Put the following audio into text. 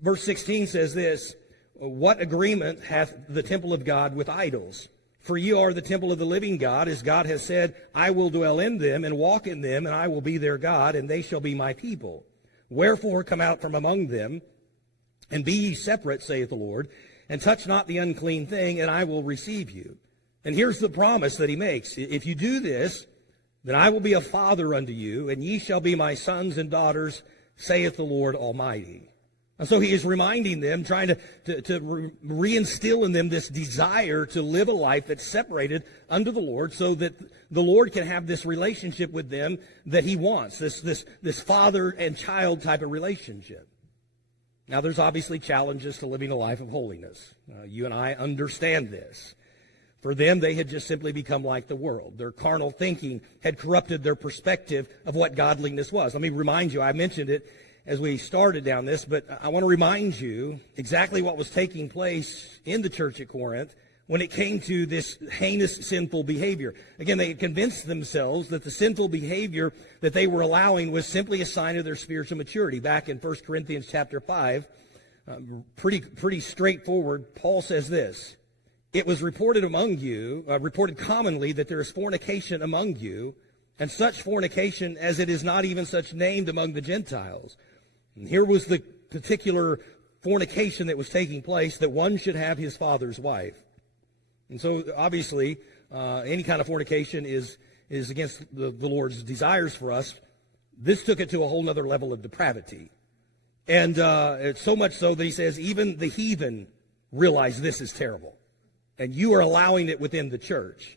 Verse 16 says this, what agreement hath the temple of God with idols? For you are the temple of the living God, as God has said, I will dwell in them and walk in them, and I will be their God, and they shall be my people. Wherefore come out from among them, and be ye separate, saith the Lord, and touch not the unclean thing, and I will receive you. And here's the promise that he makes. If you do this, then I will be a father unto you, and ye shall be my sons and daughters, saith the Lord Almighty. And so he is reminding them, trying to reinstill in them this desire to live a life that's separated unto the Lord, so that the Lord can have this relationship with them that he wants, this father and child type of relationship. Now, there's obviously challenges to living a life of holiness. You and I understand this. For them, they had just simply become like the world. Their carnal thinking had corrupted their perspective of what godliness was. Let me remind you, I mentioned it as we started down this, but I want to remind you exactly what was taking place in the church at Corinth when it came to this heinous sinful behavior. Again, they had convinced themselves that the sinful behavior that they were allowing was simply a sign of their spiritual maturity. Back in 1 Corinthians chapter 5, pretty straightforward, Paul says this, it was reported reported commonly that there is fornication among you, and such fornication as it is not even such named among the Gentiles. And here was the particular fornication that was taking place, that one should have his father's wife. And so, obviously, any kind of fornication is against the Lord's desires for us. This took it to a whole other level of depravity. And it's so much so that he says, even the heathen realize this is terrible. And you are allowing it within the church.